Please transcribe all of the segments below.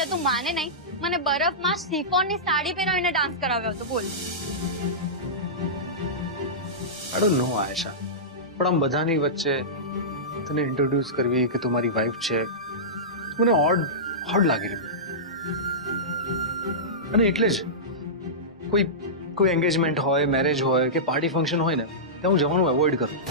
આયશા તું માને નહીં, મને બરફમાં સિફોનની સાડી પહેરાવીને ડાન્સ કરાવ્યો હતો. બોલ. આઈ ડોન્ટ નો આયશા, પણ આમ બધાની વચ્ચે તને ઇન્ટ્રોડ્યુસ કરવી કે તું મારી વાઈફ છે, મને ઓડ લાગી રહ્યું. અને એટલે જ કોઈ એન્ગેજમેન્ટ હોય, મેરેજ હોય કે પાર્ટી ફંક્શન હોય ને ત્યાં હું જવાનું એવોઇડ કરું.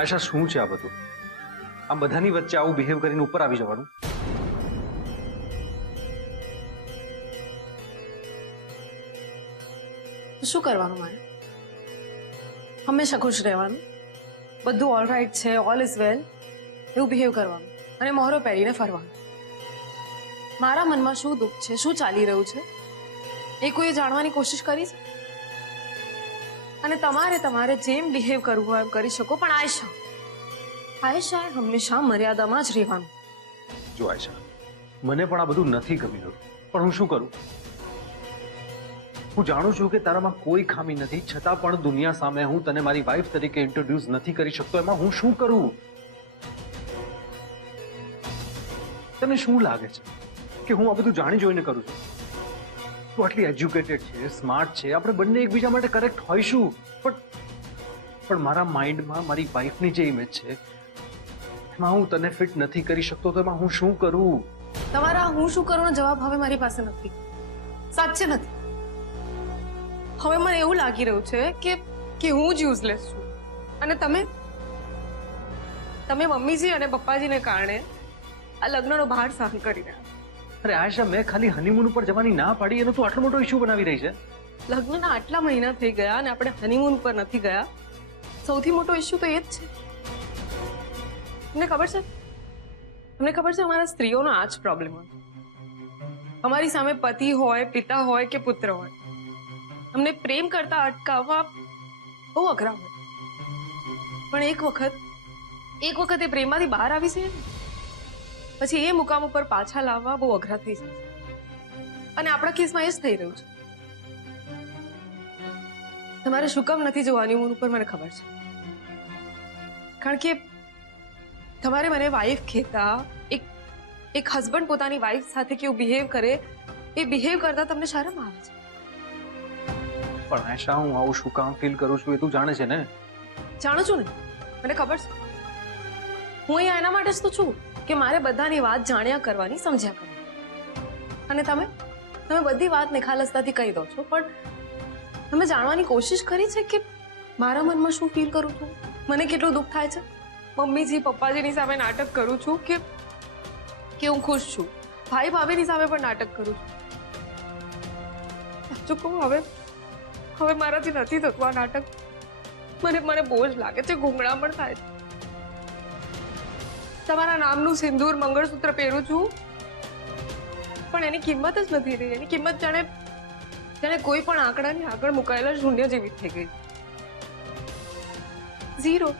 આશા, શું છે આ બધું? આ બધાની વચ્ચે આવું બિહેવ કરીને ઉપર આવી જવાનું? શું કરવાનું મારે? હંમેશા ખુશ રહેવાનું, બધું ઓલ રાઈટ છે, ઓલ ઇઝ વેલ એવું બિહેવ કરવાનું અને મોહરો પહેરીને ફરવાનું. મારા મનમાં શું દુઃખ છે, શું ચાલી રહ્યું છે એ કોઈએ જાણવાની કોશિશ કરી છે? અને તમારે જેમ બિહેવ કરવું હોય એમ કરી શકો, પણ આયશાએ હંમેશા મર્યાદામાં જ રહેવાનું. જો આયશા, મને પણ આ બધું નથી ગમી રહ્યું, પણ હું શું કરું? હું જાણું છું કે તારામાં કોઈ ખામી નથી, છતાં પણ દુનિયા સામે હું તને મારી વાઈફ તરીકે ઇન્ટ્રોડ્યુસ નથી કરી શકતો. એમાં હું શું કરું? તને શું લાગે છે કે હું આ બધું જાણી જોઈને કરું છું? તું આટલી એજ્યુકેટેડ છે, સ્માર્ટ છે, આપણે બંને એકબીજા માટે કરેક્ટ હોઈશું, પણ મારા માઇન્ડમાં મારી વાઈફની જે ઇમેજ છે એમાં હું તને ફિટ નથી કરી શકતો. તો એમાં હું શું કરું? તમારા હું શું કરવાનો જવાબ હવે મારી પાસે નથી, સાચે નથી. હવે મને એવું લાગી રહ્યું છે કે હું જ યુઝલેસ છું અને તમે મમ્મીજી અને પપ્પાજીને કારણે આ લગ્નનો ભાર સહન કરી રહ્યા. અરે આયશા, મેં ખાલી હનીમૂન ઉપર જવાની ના પાડી એનો તું આટલો મોટો ઇશ્યુ બનાવી રહી છે. લગ્નના આટલા મહિના થઈ ગયા અને આપણે હનીમૂન પર નથી ગયા. સૌથી મોટો ઇશ્યુ તો એ જ છે. તમને ખબર છે અમારા સ્ત્રીઓનો આ જ પ્રોબ્લેમ હોય. અમારી સામે પતિ હોય, પિતા હોય કે પુત્ર હોય, અમને પ્રેમ કરતા અટકાવવા બહુ અઘરા હોય. પણ એક વખત એ પ્રેમમાંથી બહાર આવી છે પછી એ મુકામ ઉપર પાછા લાવવા બહુ અઘરા થઈ જાય. અને આપણા કેસમાં એ જ થઈ રહ્યું છે. તમારે શું કામ નથી જવાની હનીમૂન ઉપર મને ખબર છે, કારણ કે તમારે મને વાઈફ કહેતા, એક હસબન્ડ પોતાની વાઈફ સાથે કેવું બિહેવ કરે એ બિહેવ કરતા તમને શરમ આવે છે. પણ આયશા, હું આવું શું કામ ફીલ કરું છું એ તું જાણે છે ને? જાણું છું ને, મને ખબર છે. હું અહીંયા એના માટે જ તો છું કે મારે બધાની વાત જાણ્યા કરવાની, સમજ્યા કરવાની. અને તમે બધી વાત નિખાલસતાથી કહી દો છો, પણ તમે જાણવાની કોશિશ કરી છે કે મારા મનમાં શું ફીલ કરું છું, મને કેટલું દુઃખ થાય છે? મમ્મીજી પપ્પાજીની સામે નાટક કરું છું કે હું ખુશ છું, ભાઈ ભાભીની સામે પણ નાટક કરું છું. સાચું કહું, હવે મારાથી નથી થતું આ નાટક. મને બોજ લાગે છે, ગૂંગળામણ થાય છે. તમારા નામનું સિંદૂર, મંગળસૂત્ર પહેરું છું, પણ એની કિંમત જ નથી રહી. એની કિંમત જાણે કોઈ પણ આંકડાની આગળ મુકાયેલા શૂન્ય જેવી થઈ ગઈ. ઝીરો.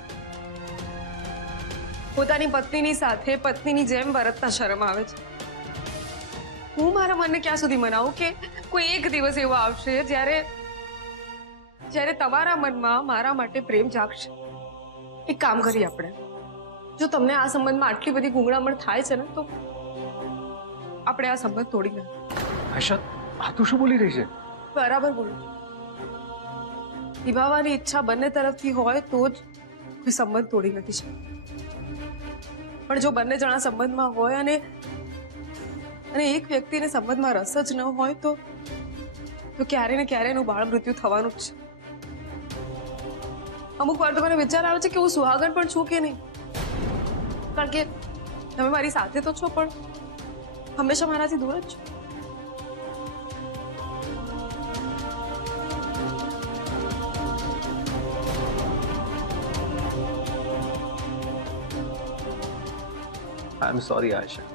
પોતાની પત્નીની સાથે પત્નીની જેમ વર્તતા શરમ આવે છે. હું મારા મનને ક્યાં સુધી મનાવું કે કોઈ એક દિવસ એવો આવશે જ્યારે તમારા મનમાં મારા માટે પ્રેમ જાગશે. એક કામ કરીએ આપણે, જો તમને આ સંબંધમાં આટલી બધી ગૂંગળામણ થાય છે ને, તો આપણે આ સંબંધ તોડી નાખીએ. આયશા, આ તું શું બોલી રહી છે? બરાબર બોલું છું. નિભાવવાની ઈચ્છા બંને તરફથી હોય તો જ કોઈ સંબંધ તોડી નથી શકતો. પણ જો બંને જણા સંબંધમાં હોય અને એક વ્યક્તિને સંબંધમાં રસ જ ન હોય તો ક્યારે ને ક્યારે એનું બાળ મૃત્યુ થવાનું જ છે. અમુક વાર તો મને વિચાર આવે છે કે હું સુહાગણ પણ છું કે નહીં, કારણ કે તમે મારી સાથે તો છો પણ હંમેશા મારાથી દૂર જ છો. આઈ એમ સોરી આયશા,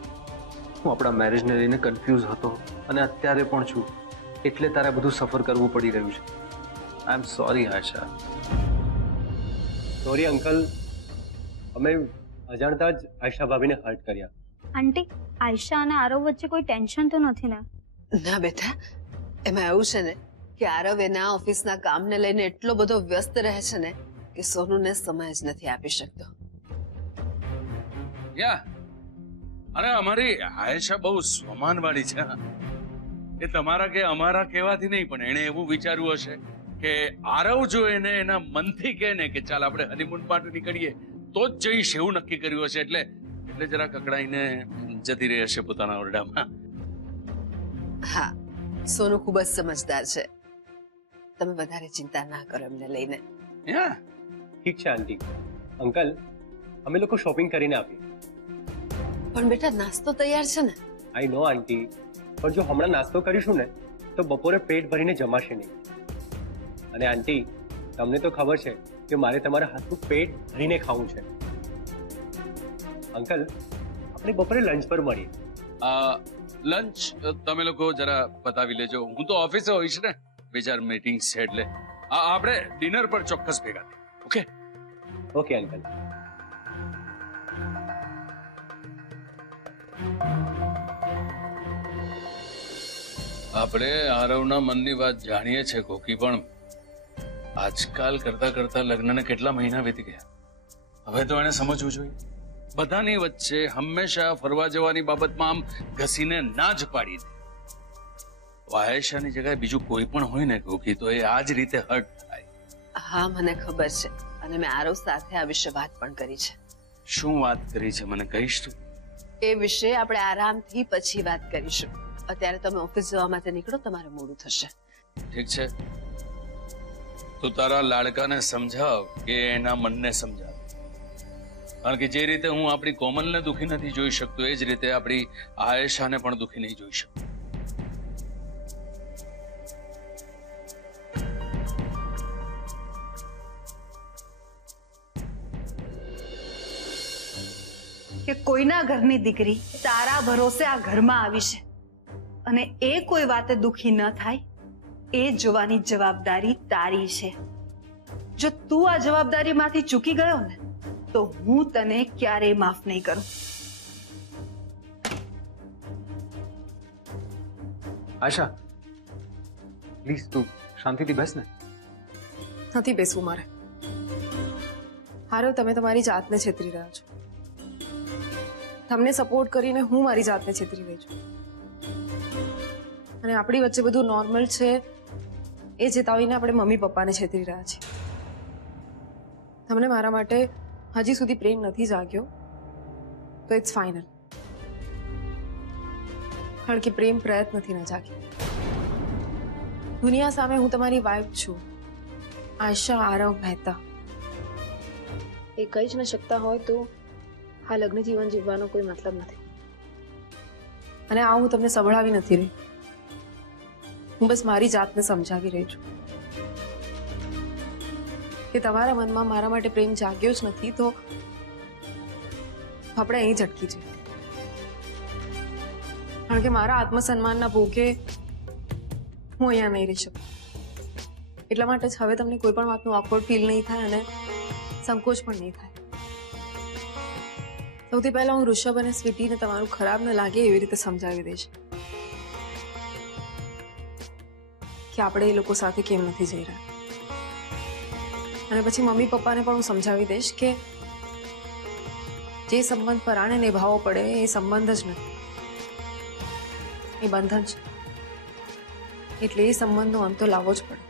હું આપણા મેરેજને લઈને કન્ફ્યુઝ હતો, અને અત્યારે પણ છું, એટલે તારે બધું સફર કરવું પડી રહ્યું છે. I am sorry Asha. Sorry uncle, અમે અજાણતા જ આયશા ભાભીને હર્ટ કર્યા. આંટી, આયશા અને આરવ વચ્ચે કોઈ ટેન્શન તો નથી ને? ના બેટા, એમાં એવું છે ને કે આરવ એના ઓફિસના કામને લઈને એટલો બધો વ્યસ્ત રહે છે ને કે સોનુને સમય જ નથી આપી શકતો. યા અરે અમારી આયેશા બહુ સ્વમાનવાળી છે. એ તમારા કે અમારા કહેવાથી નહીં, પણ એણે એવું વિચાર્યું હશે કે આરવ જો એને એના મનથી કહે ને કે ચાલ આપણે હનીમૂન માટે નીકળીએ તો જ જઈશ એવું નક્કી કર્યું હશે. એટલે જરા કકડાઈને જતી રહી હશે પોતાના ઓરડામાં. હા, સોનુ ખૂબ જ સમજદાર છે. તમે વધારે ચિંતા ના કરો એમને લઈને. યા ઠીક છે આંટી. અંકલ, અમે લોકો શોપિંગ કરીને આપીએ. પણ બેટા નાસ્તો તૈયાર છે ને? આઈ નો આંટી, પણ જો હમણાં નાસ્તો કરીશું ને તો બપોરે પેટ ભરીને જમાશે નહીં. અને આંટી, તમને તો ખબર છે કે મારે તમારા હાથનું પેટ ભરીને ખાવું છે. અંકલ, આપણે બપોરે લંચ પર મળીએ. લંચ તમે લોકો જરા પતાવી લેજો. હું તો ઓફિસે હોઈશ ને, 2-4 મીટિંગ્સ છે, એટલે આપણે ડિનર પર ચોક્કસ ભેગા થઈએ. Okay okay uncle. આપણે આરવના મનની વાત જાણીએ છીએ કોકી, પણ આજકાલ કરતા કરતા લગ્નને કેટલા મહિના વીતી ગયા. હવે તો એને સમજવું જોઈએ. બધાની વચ્ચે હંમેશા ફરવા જવાની બાબતમાં આમ ઘસીને ના જ પાડી દે. આયેશાની જગ્યાએ બીજું કોઈ પણ હોય ને કોકી, તો એ આ જ રીતે હર્ટ થાય. હા, મને ખબર છે, અને મેં આરવ સાથે આ વિશે વાત પણ કરી છે. શું વાત કરી છે મને કહીશ તું? એ વિશે આપણે આરામથી પછી વાત કરીશું. અત્યારે તમે ઓફિસ જવા માટે નીકળો, તમારે મોડું થશે. ઠીક છે, તું તારા લાડકાને સમજાવ કે એના મનને સમજાવ. કારણ કે જે રીતે હું આપણી કોમલને દુખી નથી જોઈ શકતો, એ જ રીતે આપણી આયેશાને પણ દુખી નહીં જોઈ શકતો. કે કોઈના ઘરની દીકરી તારા ભરોસે આ ઘરમાં આવી છે અને એ કોઈ વાતે દુખી ન થાય એ જોવાની જવાબદારી તારી છે. જો તું આ જવાબદારીમાંથી ચૂકી ગયો ને તો હું તને ક્યારેય માફ નહીં કરું. આશા, પ્લીઝ તું શાંતિથી બેસ ને. નથી બેસવું મારે. આરવ, તમે તમારી જાતને છેતરી રહ્યા છો. તમને સપોર્ટ કરીને હું મારી જાતને છેતરી રહી છું. અને આપણી વચ્ચે બધું નોર્મલ છે એ ચેતાવીને આપણે મમ્મી પપ્પાને છેતરી રહ્યા છીએ. તમને મારા માટે હજી સુધી પ્રેમ નથી જાગ્યો તો ઇટ્સ ફાઇનલ. કારણ કે પ્રેમ પ્રયત્નથી ન જાગ્યો. દુનિયા સામે હું તમારી વાઇફ છું, આશા આરવ મહેતા. એ કહી જ ન શકતા હોય તો આ લગ્ન જીવન જીવવાનો કોઈ મતલબ નથી. અને આ હું તમને સંભળાવી નથી રહી, હું બસ મારી જાતને સમજાવી રહી છું કે તમારા મનમાં મારા માટે પ્રેમ જાગ્યો જ નથી તો આપણે અહીં જ અટકી જઈએ. કારણ કે મારા આત્મસન્માનના ભોગે હું અહીંયા નહીં રહી શકું. એટલા માટે જ હવે તમને કોઈ પણ વાતનું ઓકવર્ડ ફીલ નહીં થાય અને સંકોચ પણ નહીં થાય. સૌથી પહેલા હું ઋષભ અને સ્વીટીને તમારું ખરાબ ન લાગે એવી રીતે સમજાવી દઈશ કે આપણે એ લોકો સાથે કેમ નથી જઈ રહ્યા. અને પછી મમ્મી પપ્પાને પણ હું સમજાવી દઈશ કે જે સંબંધ પરાણે નિભાવવો પડે એ સંબંધ જ નથી, એ બંધન છે. એટલે એ સંબંધનો અંત તો લાવવો જ પડે.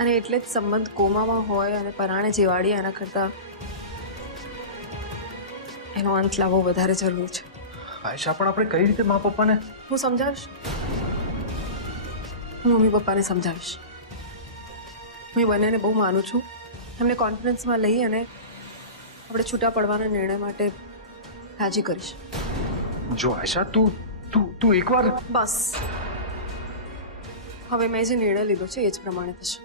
અને એટલે જ સંબંધ કોમામાં હોય અને પરાણે જીવાડીએ એના કરતા એનો અંત લાવવો વધારે જરૂરી છે. આયશા, પણ આપણે કઈ રીતે મા પપ્પાને? હું સમજાવીશ, હું મમ્મી પપ્પાને સમજાવીશ. હું એ બંનેને બહુ માનું છું. એમને કોન્ફિડન્સમાં લઈ અને આપણે છૂટા પડવાના નિર્ણય માટે રાજી કરીશ. જો આયશા, તું એકવાર બસ હવે મેં જે નિર્ણય લીધો છે એ જ પ્રમાણે થશે.